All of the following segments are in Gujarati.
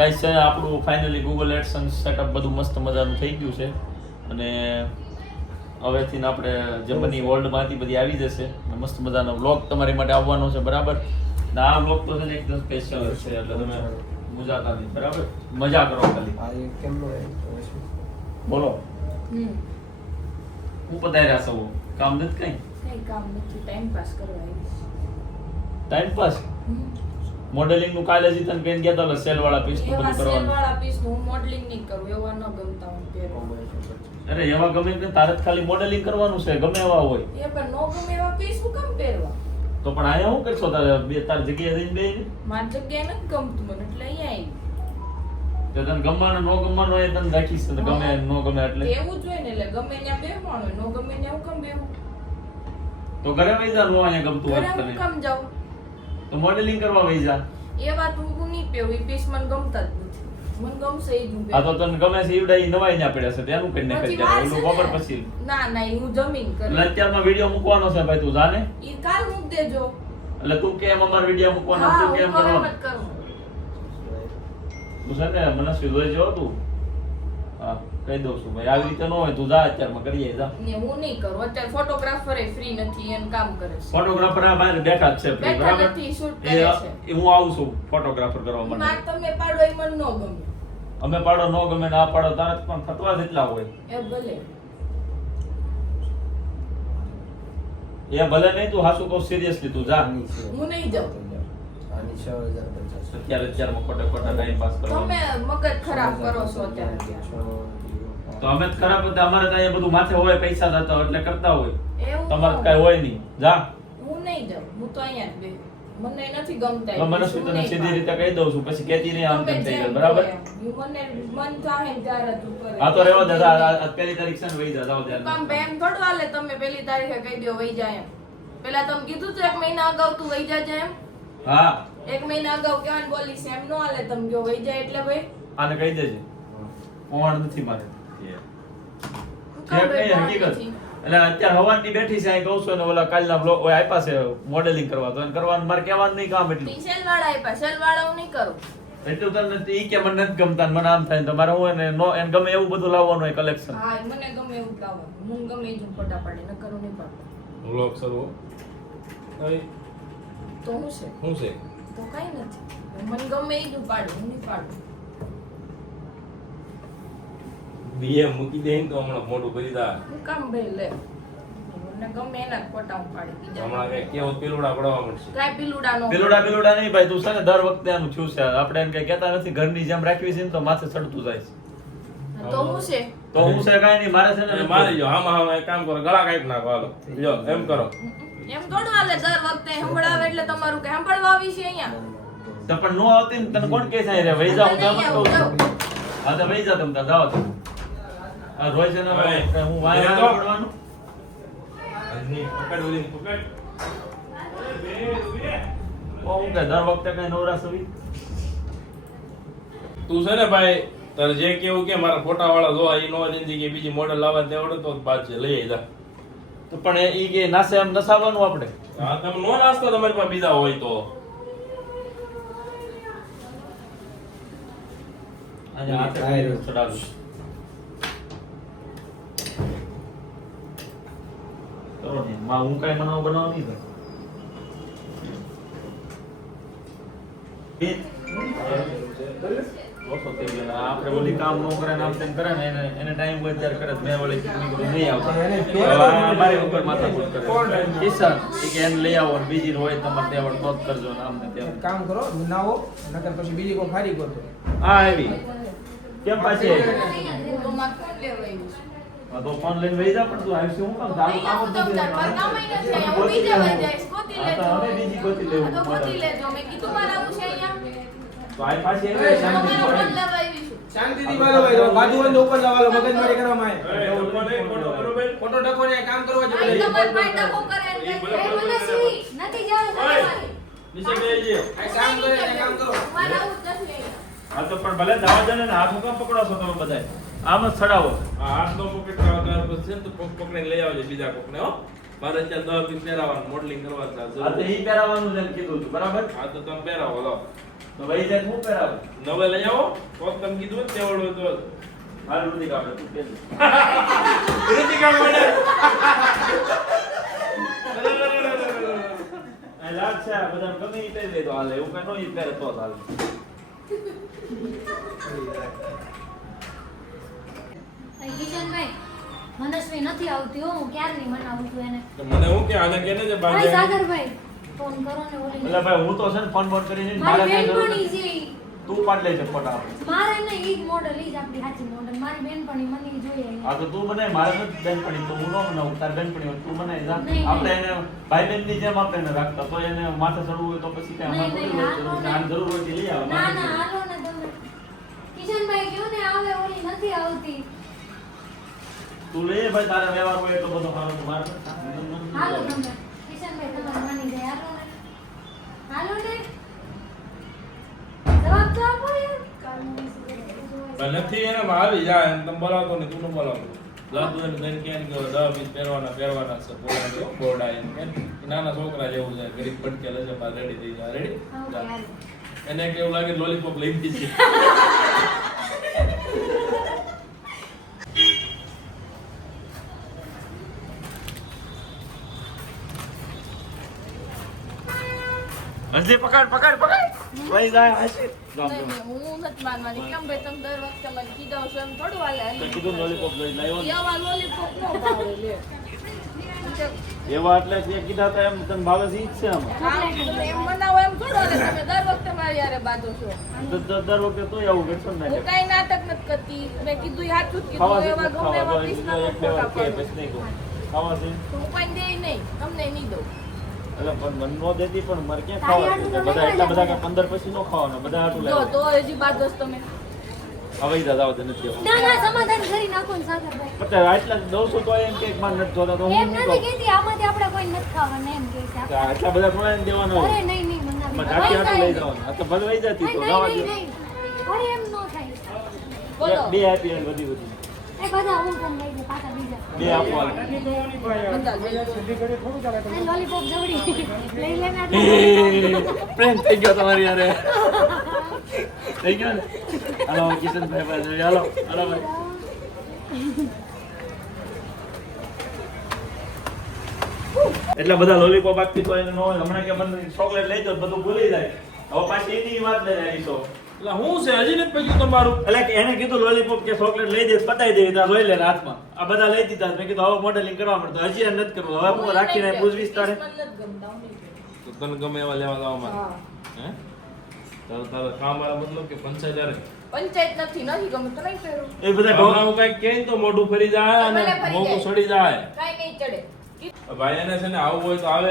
ગાઈસ આપણું ફાઇનલી ગૂગલ એડસન્સ સેટઅપ બધું મસ્ત મજાનું થઈ ગયું છે અને હવેથી આપણે જર્મની વર્લ્ડમાંથી બધી આવી જશે અને મસ્ત મજાનો વ્લોગ તમારી માટે આવવાનો છે બરાબર ને આ વ્લોગ તો છે ને એકદમ સ્પેશિયલ છે એટલે તમે મુજાતા નહીં બરાબર મજા કરો ખાલી આ એ કેમનો એ બોલો હું પધાર્યા છો કામ નથી કઈ કઈ કામ નથી ટાઈમ પાસ કરવા આવી ટાઈમ પાસ મોડેલિંગ નું કાલે જ તને કહીને ગયા હતા સેલ વાળા પીસ નું એવા બધું સેલ કરવાનું વાળા પીસ હું મોડલિંગ નહીં કરું એવા ન ગમતા હું પહેરવા અરે એવા ગમે તે તારે જ ખાલી મોડેલિંગ કરવાનું છે ગમે એવા હોય એ પણ નો ગમે એવા પીસ હું કેમ પહેરવા તો પણ આયા હું કરશો તારે બે તાર જગ્યાએ જઈને બે મારી જગ્યાએ નથી ગમતું મને એટલે અહીંયા આવી તો તને ગમવાનું નો ગમવાનું હોય તને રાખીશ તો ગમે નો ગમે એટલે એવું જ હોય ને એટલે ગમે ત્યાં બેહવાનું હોય નો ગમે ત્યાં હું કેમ બેહું તો ઘરે વઈ જા નો અહીંયા ગમતું ઘરે હોય હું તને કેમ જાઉં તો મોડેલિંગ કરવા વઈ જા એ વાત હું નહીં પહેરું એ પીસ મને ગમતા જ નથી મને ગમશે એ જ હું આ તો પહેરું. તને ગમે છે ઈવડા ઈ નવાઈ ના પડ્યા છે ત્યાંનું કરીને પછી ખાઈ વાર જાય છે ઓલું બપોર ને. પછી ના ના એ હું જમીન એટલે કરી અત્યારમાં વિડિયો મૂકવાનો છે ભાઈ તું જાને એ કાલ મૂક દેજો એટલે તું કેમ અમાર વિડિયો મૂકવાનો હા તું હું કેમ કરે કરવાનો મત કરું તું છે ને મને સીધો જો તું હા કહી દઉં છું ભાઈ આવી રીતે ન હોય તું જા અત્યારમાં કરીએ જા ને હું નહીં કરું અત્યારે ફોટોગ્રાફર ફ્રી નથી એનું કામ કરે છે ફોટોગ્રાફર આ બહાર બેઠા જ છે free, બેઠા બરાબર નથી, shoot કરે એ છે. એ હું આવું છું ફોટોગ્રાફર કરવા ઈ માટે વાત તમે પાડો એ મને ન ગમે અમે પાડો નો ગમે ના પાડો તારા જ પણ થતવા જેટલા હોય એ ભલે એ ભલે નહીં તું હાસુ કહું સિરિયસલી તું જા આની છે હું નહીં જાઉં. આની 6050 અત્યારમાં ખોટા ખોટા ટાઈમ પાસ તમે કરવાનો મગજ ખરાબ કરો છો અત્યારે તો અમે જ ખરાબ હતા અમારે તો અહીંયા બધું માથે હોય પૈસા જતા હોય એટલે કરતા હોય એવું તમારે ન કઈ હોય નહીં જા હું નહીં જાઉં હું તો અહીંયા જ બેહું. મને નથી ગમતા તો એ મને પીસ, શું હું તને નહીં સીધી રીતે પાડું. કહી દઉં છું પછી કહેતી નહીં આમ તમે તેમ થઈ જેમ જાય બરાબર કહો એમ. મને મન થાય ને ત્યારે તું કરે. આ તો રેવા દે આ પહેલી તારીખ છે ને વહી જા જાઓ કામ ત્યારે બેન થોડું હાલે તમે પહેલી તારીખે કહી દો વહી જાય એમ પેલા તમે કીધું તું 1 મહિના અગાઉ તું વહી જાજે એમ હા 1 મહિના અગાઉ કહેવાનું બોલીશ એમ નો હાલે તમે જો વહી જાય એટલે ભાઈ આને કહી દેજે કોણ નથી મારે કામ જે ભાઈ કઈ કોણ હકીકત નથી? એટલે અત્યારે હવાની બેઠી છે અહીં કહું છું ને ઓલા કાલના બ્લોગ ઓય આપ્યા છે મોડેલિંગ કરવા તો એને કરવાનું મારે કહેવાનું નહીં કામ એટલું ટી-શર્ટ વાળા આપ્યા સેલ વાળા હું નહીં કરું એટલું તને ઈ કે મને નથી ગમતા ને મને આમ થાય ને તમારે હું એને નો એને ગમે એવું બધું લાવવાનું હોય કલેક્શન હા મને ગમે એવું જ લાવવાનું હું ગમે એ જ હું ફોટા પાડી ન કરું નહીં પાડું વ્લોગ શરૂ હવે તો હું છે શું છે તો કઈ નથી મને ગમે એ જ હું પાડું હું નહીં પાડું બીએમ મૂકી દે તો હમણાં મોઢું કરી દા હું કામ ભાઈ લે મને ગમે એના જ ફોટા હું પાડી હમણાં બીજા કઈ કેવો પીલુડા પડવા મળશે કાંઈ પીલુડા નો પેલુડા નહીં ભાઈ તું છે ને દર વખતે આનું થયું છે આપણે એને કઈ કહેતા નથી ઘરની જેમ રાખવી છે ને તો માથે ચડતું જાય છે તો હું છે તો હું છે કાંઈ નહીં મારે છે ને મારી જો આમાં એક કામ કરો ગળા કાઢી નાખો હાલો જો એમ કરો એમ થોડું હાલે દર વખતે સંભળાવે એટલે તમારું કે સાંભળવા આવી છે અહીંયા તો પણ નો આવતી ને તને કોણ કહે છે રે વહી જાઓ હું તો એમ જ કહું છું હા તો વહી જા તમે તાર જાઓ તમે આ રોજ છે ને હવે, હું વાય એ તો- પડવાનું અંજની પકડ ઓલી પકડ હું કે દર વખતે કઈ નવરાશ હોવી તું છે ને ભાઈ તારે જે કેવું કે મારા ફોટા વાળા જોવા ઈ નો જિંદગી કે બીજી મોડેલ લાવવા તેવડે તો બાદ છે લઈ આવી જા તો પણ ઈ કે નાસે એમ નસાવાનું આપણે હા તમે નો નાસ્તો તમારી પાસે બીજા હોય તો આજે હાથે ચડાવું કરો ને માં હું કઈ બનાવ નહીં કરું. ઓછો થઈ ગયો. આપણે ઓલી કામ ન કરે ને આમ તેમ કરે ને એને ટાઈમ હોય ત્યારે કરે મેં ઓલી કીધું કીધું નહીં આવતા એને હવે આ મારી ઉપર માથાકૂટ કરે કિશન ઈ કે એને લઈ આવો ને બીજી હોય તમારે તેવડ તો જ કરજો ને આમ ને તેમ એક કામ કરો બનાવો નકર પછી બીજી કોઈ ખારી કરજો હા આવી કેમ પાછી આવી હું તો મારે ફોન લેવા આવી છું હા તો ફોન લઈને વહી જા પણ તું આવી શું કામ તારું કામ જ નથી પર કામ ય નથી અમે હું બીજે ગોતી વઈ જઈશ ગોતી હા, તો લેજો અમે બીજી ગોતી લેવું. હા, તો ગોતી લેજો મેં કીધું મારે આવું છે અહીંયા તો આ પાછી આવી શાંતિ તમારો ફોન પડી. લેવા આવી છું શાંતિથી બોલો ભાઈ બાજુ હોય તો ઉપર જવા લો મગજમારી કરવામાં આવે એ ટકો નહીં, ફોટો બરોબર ફોટો ટકો ને કામ કરવા આ જોઈએ તમાર ભાઈ ડખો કરે એ એટલે બોલો, બોલો, મને બોલો, સી નથી જવું ઓય. તમારે નીચે બેસી જાઓ. આ કામ કરે ને કામ કરો મારે આવું જ નથી અહીંયા હા તો પણ ભલે જવા દે ને હાથ કામ પકડો છો તમે બધાય આમ જ ચડાવો આ હાથ નો પોકેટ ખાવા ત્યાર પછી છે ને તો પકડીને લઈ આવજો બીજા કોકને હો મારે અત્યારે 10 દિન પહેરાવાનું મોડલિંગ કરવા આ તો છે ઈ પહેરાવાનું છે એમ કીધું હતું બરાબર હા તો તમે પહેરાવો લો તો ભાઈ જાય હું પહેરાવ નવે લઈ આવો તો તમે કીધું ને તેવડ હોય તો હાલ ઋતિક આપણે તું પહેર ઋતિકા મને આ લાગ છે આ બધા ગમે ઈ પહેરી લે તો હાલે એવું કઈ નો ઈ પહેરે તો હાલે કિશનભાઈ મનસ્વી નથી આવતી હો હું ક્યારની મનાવું છું એને તો મને હું કે આને કેને જે ભાઈ બાંધે સાગરભાઈ ફોન કરો ને ઓલી એટલે ભાઈ હું તો છે ને ફોન બોન કરીને મારે મારી કઈ જરૂર બેનપણી નથી. છે ઈ. તું પાડ લેજે ફોટા આપણે મારે નહીં ઈ જ મોડલ ઈ જ આપણી સાચી મોડલ મારી બેનપણી મને ઈ જોઈએ આ તો તું બનાય મારે નથી બેનપણી તો હું નો બનાવું તાર બેનપણી હોય તું બનાય જા નહીં, આપણે એને ભાઈ બેન ની જેમ આપણે એને રાખતા તો એને માથે ચડવું હોય તો પછી કઈ નહીં, અમારે નહીં, થોડી હાલો જરૂર ને. છે આને જરૂર હોય તો લઈ આવો ના ના હાલો ને તમે કિશનભાઈ કયો ને આવે ઓલી નથી આવતી તું લઈ ભાઈ તારે વ્યવહાર હોય એટલો બધો સારો તો મારે હાલો તમે કિશનભાઈ તમારે માની જાય હાલો ને જવાબ તો આપો યાર પણ નથી એને આવી જાય એમ તમે બોલાવતો ને તું ન બોલાવતો લાદુ એને દઈને કેન કે 10 પીસ પહેરવાના છે બોલાવજો બોર્ડા એમ કે નાના છોકરા જેવું છે ગરીબ પટકે લેજે બા રેડી થઈ જાય રેડી ઓકે હાલો એને કેવું લાગે લોલીપોપ લઈ દીધી હજી પકડ ભાઈ જાય હશે નહીં, હું નથી માનવાની કેમ ભાઈ તમે દર વખતે મને કીધા છો એમ થોડું હાલે તો કીધું લોલીપોપ લઈ લાવ્યો ને. એવા લોલીપોપ નો ભાવે લે એવા એટલે જે કીધા હતા એમ તને ભાવે છે ઈ જ છે આમ તમે એમ બનાવો એમ થોડું હાલે તમે દર વખતે મારી હારે બાંધો છો દર વખતે તો આવું કરશો ને હું કઈ નાટક નથી કરતી મેં કીધું ઈ સાચું જ ખાવા કીધું એવા ગમે એવા છે પીસના એક બે વાર ફોટા કે પાડો. પછી નહીં કહું ખાવા છે તો હું કઈ દે નહીં તમને નહીં દઉં એટલે પણ મન નો દેતી પણ મારે ક્યાં તારી ખાવા હાટું બધા તો એટલા બધા લઈ કે 15 પછી નો ખાવાના બધા હાટું જો લાવ્યા તો હજી બાંધો છો તમે હવે ઈ દાદા આવતા નથી ના ના સમાધાન કરી નાખો ને સાગરભાઈ પતા આટલા 900 તો એમ કે એક માં નથી જોતા તો હું એમ શું નથી કહું કહેતી આમાંથી આપણે કોઈ નથી ખાવાના એમ કહે છે કે આટલા બધા થોડા એને દેવાના અરે હોય નહીં નહીં પણ મનાવી જાતિ હાટું લઈ જવાનું આ તો ભલે લઈ જતી તો નહીં ગાવા નહીં દે નહીં અરે એમ ન થાય બોલો બે આપી એને બધી બધી એ બધા હું તને લઈ દે પાછા બીજા બે આપવા બધા લઈ લો. એ લોલીપોપ જવડી લઈ લે ને પ્રેમ થઈ ગયો તમારી યારે થઈ ગયો ને હાલો કિશનભાઈ પાસે હાલો હાલો ભાઈ એટલા બધા લોલીપોપ આપતી તો એને ન હોય હમણાં કે મને ચોકલેટ લઈ જાવ બધું ભૂલી જાય હવે પાછી એની વાત લઈને આવી તો એટલે હું છે હજી નથી પગ્યું તમારું એટલે કે એને કીધું લોલીપોપ કે ચોકલેટ લઈ દે પતાઈ દે ત્યાં જોઈ લે હાથમાં આ બધા લઈ દીધા મેં કીધું હવે મોડેલિંગ કરવા મળતો હજી એને નથી કરવું હવે હું રાખીને પૂછવીશ તારે મને નથી ગમતા, હું નહીં કરું. તો તને ગમે એવા લેવા લાવવા હા. હે તારો કામ વાળા મતલબ કે પંચાયત પંચાયત નથી ગમતું તો નહીં પહેરું એ બધા ગામડામાં કઈ કે તો મોઢું ફરી જાય અને ભલે ફરી મોઢું જાય. સડી જાય કાંઈ નહીં ચડે ભાઈ એને છે ને આવું હોય તો આવે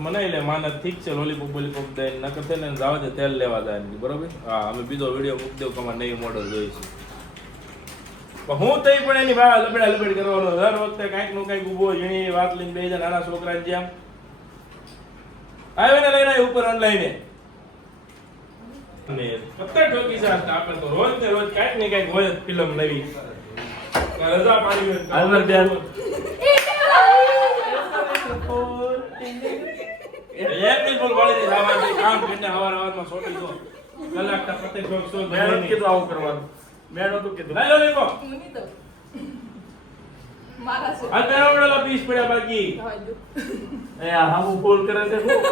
મનાઈ લે માને ઠીક છે લોલીપોપ બોલીપોપ દે નકર છે ને જાવ દે તેલ લેવા જાય એની, બરોબર હા અમે બીજો વિડીયો મૂકી દઉં કે અમારે નવી મોડલ જોઈશું પણ હું તઈ પણ એની બહાર લબડ કરવાનો દર વખતે કાંઈક નું કાંઈક ઊભો ઝીણી વાત લઈને બે જાય નાના છોકરા જેમ આવે ને લઈને આવી ઉપર ઓનલાઈન અને પત્તા ઠોકી છે આપણે તો રોજ ને રોજ કાંઈક ને કાંઈક હોય ફિલ્મ નવી રજા પાડી હોય. હાલવાર બેન. એક મિનિટ બોલ વાળી દે સવારથી કામ કરીને સવારમાં સોટી જો કલાક તા પતે ઠોક સો મેં નહોતું કીધું આવું કરવાનું મેં નહોતું કીધું લઈ લો લેકો હું નહીં દઉં મારા છે આ તારા વડેલા પીસ પડ્યા બાકી હા, જો. એ આ હામું ફૂલ કરે છે શું?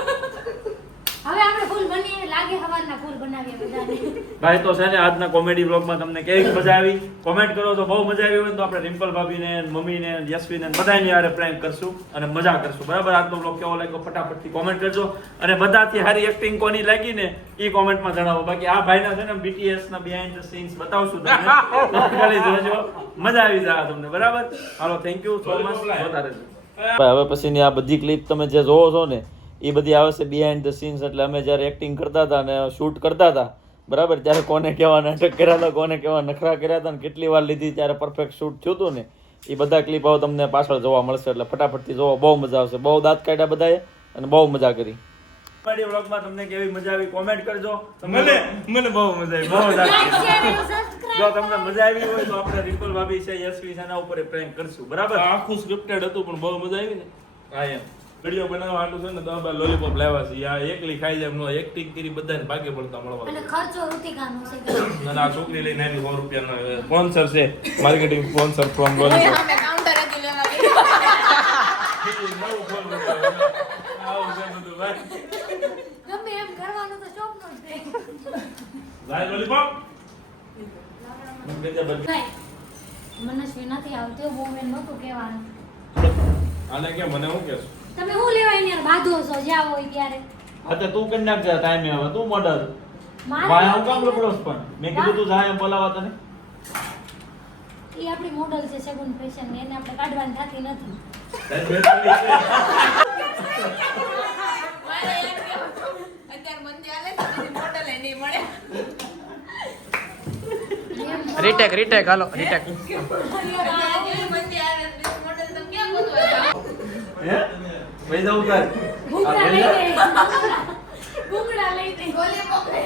હવે આપણે ફૂલ બનીએ લાગે હવારના ફૂલ બનાવીએ બધાને ભાઈ તો છે ને આજના કોમેડી બ્લોગમાં તમને કેવી મજા આવી કોમેન્ટ કરો તો બહુ મજા આવી હોય તો આપણે રિમ્પલ ભાભીને મમ્મીને યશવીને બધાની યારે પ્રેન્ક કરશું અને મજા કરશું બરાબર આજનો બ્લોગ કેવો લાગ્યો ફટાફટથી કોમેન્ટ કરજો અને બધાથી સારી એક્ટિંગ કોની લાગી ને એ કોમેન્ટમાં જણાવો બાકી આ ભાઈના છે ને BTS ના બિહાઇન્ડ ધ સીન્સ બતાવશું તમને ખાલી જોજો મજા આવી જાય તમને બરાબર હાલો થેન્ક યુ સો મચ જોતા રહેજો હવે પછીની આ બધી ક્લિપ તમે જે જોવો છો ને એ બધી આવે છે બિહાઇન્ડ ધ સીન્સ એટલે અમે જ્યારે એક્ટિંગ કરતા હતા અને શૂટ કરતા હતા બરાબર ત્યારે કોને કેવા નાટક કર્યા હતા કોને કેવા નખરા કર્યા હતા ને કેટલી વાર લીધી ત્યારે પરફેક્ટ શૂટ થયું હતું ને એ બધા ક્લિપ હવે તમને પાછળ જોવા મળશે એટલે ફટાફટથી જોવો બહુ મજા આવશે બહુ દાંત કાઢ્યા બધાએ અને બહુ મજા કરી કોમેડી વ્લોગમાં તમને કેવી મજા આવી કોમેન્ટ કરજો મને બહુ મજા આવી બહુ દાંત લાઈક કાઢ્યા. શેર અને સબસ્ક્રાઇબ જો તમને મજા આવી હોય તો આપણે રિમ્પલ ભાભી છે યશવી છે એના ઉપર પ્રેન્ક કરશું બરાબર આખું સ્ક્રિપ્ટેડ હતું પણ બહુ મજા આવી ને હા એમ વિડીયો બનાવવા હાટું છે ને તો આપણે લોલીપોપ લાવ્યા છે આ એકલી ખાઈ જાય એમનો એક્ટિંગ કરી બધાને ભાગે પડતા મળવા અને ખર્ચો ઋતિકાનો છે અને આ છોકરી લઈને આવી 100 રૂપિયાનો સ્પોન્સર છે માર્કેટિંગ સ્પોન્સર ફ્રોમ ઓય લોલીપોપ સામે કાઉન્ટર હતી લેવા ગઈ. આવું છે બધું ભાઈ ગમે એમ કરવાનું તો શોખનો જ છે લાય લોલીપોપ ભાઈ મનસ્વી નથી આવતી બહુ એમ નહોતું કહેવાનું આને કે મને હું કહેશું તમે હું લેવા એની યાર બાંધો છો જ્યાં હોય ત્યારે હા તો તું કરી નાખજે ટાઈમે હવે તું મોડલ મારે ભાઈ હું કામ લપડોસ પણ મેં કીધું તું જાય એમ બોલાવા તને એ આપણી મોડલ છે સેગુન ફેશન એને આપણે કાઢવાની થતી નથી મારે એમ કેવું હતું, અત્યારે મંદી આલે છે, બીજી મોડલ એ નહીં મળે. રીટેક હાલો રીટેક અત્યારે જેવી મંદી આવે છે, બીજી મોડલ તમે ક્યાં ગોતવા જાઓ? હે ભાઈ જાવ તાર ભૂંગળા લઈ દે ભૂંગળા લઈ દે ગોલી પકડે.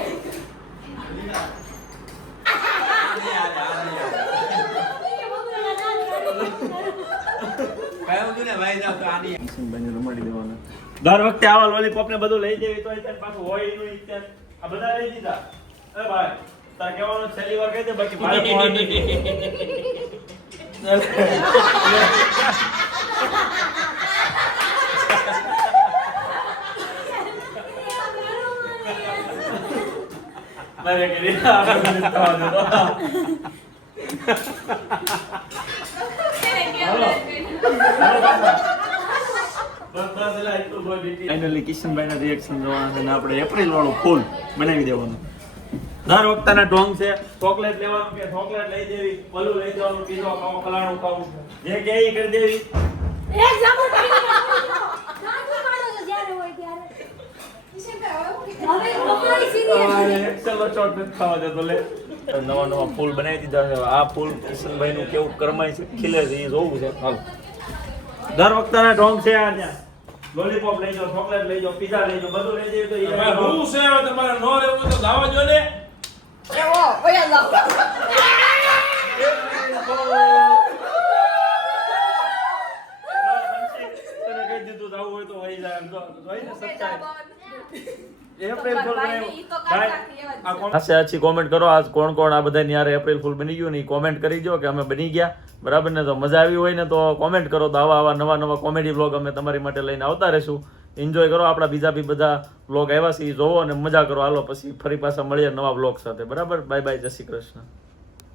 દર વખતે આવા લોલીપોપ ને બધું લઈ જવી તો અત્યારે પાછું હોય એનું અત્યારે આ બધા લઈ દીધા એ ભાઈ તાર કહેવાનું છેલ્લી વાર કહી દે બાકી ભાઈ ફોન નથી. મારે કરી આપણે બધું થવા દો. એને કેવું લાગે? ફાઇનલી કિશનભાઈના રિએક્શન જોવાના છે ને આપણે એપ્રિલ વાળું ફૂલ બનાવી દેવાનું દર વખતના ઢોંગ છે ચોકલેટ લેવાનું કે ચોકલેટ લઈ દેવી પલું લઈ જવાનું પીઝો ખાવો ફલાણું ખાવું જે કે એ કરી દેવી એક જામો ટાઈમ કાંઈ મારો છો જ્યારે હોય ત્યારે હવે તમારી સિરિયસ એક્સેલ ચોકલેટ ખાવા જતો લે નવા નવા ફૂલ બનાવી દીધા છે આ ફૂલ કિશનભાઈનું કેવું કરમાય છે ખીલે છે એ જોવું છે હાલ દર વખતના ઢોંગ છે આ ત્યાં લોલીપોપ લઈ જાઓ ચોકલેટ લઈ જાઓ પીઝા લઈ જાઓ બધું લઈ જઈએ તો ભાઈ હું છે હવે તમારે નો રહેવું તો દાવા જો ને એવો, ઓય જાઓ. તને કહી દીધું તો આવું હોય તો વહી જાય એમ તો જોઈ ને કે સચ્ચાઈ જાબન. એપ્રિલ ફૂલ ભાઈને ઈ તો કાઢી નાખી એવા જ છે. આશે આછી કોમેન્ટ કરો આજ કોણ કોણ આ બધાની યાર એપ્રિલ ફૂલ બની ગયું ને ઈ કોમેન્ટ કરી દો કે અમે બની ગયા બરાબર ને તો મજા આવી હોય ને તો કોમેન્ટ કરો તો આવા નવા નવા કોમેડી વ્લોગ અમે તમારી માટે લઈને આવતા રહેશું એન્જોય કરો આપણા બીજા બી બધા વ્લોગ આવ્યા છે ઈ જોવો અને મજા કરો હાલો પછી ફરી પાછા મળીએ નવા વ્લોગ સાથે બરાબર બાય બાય જય શ્રી કૃષ્ણ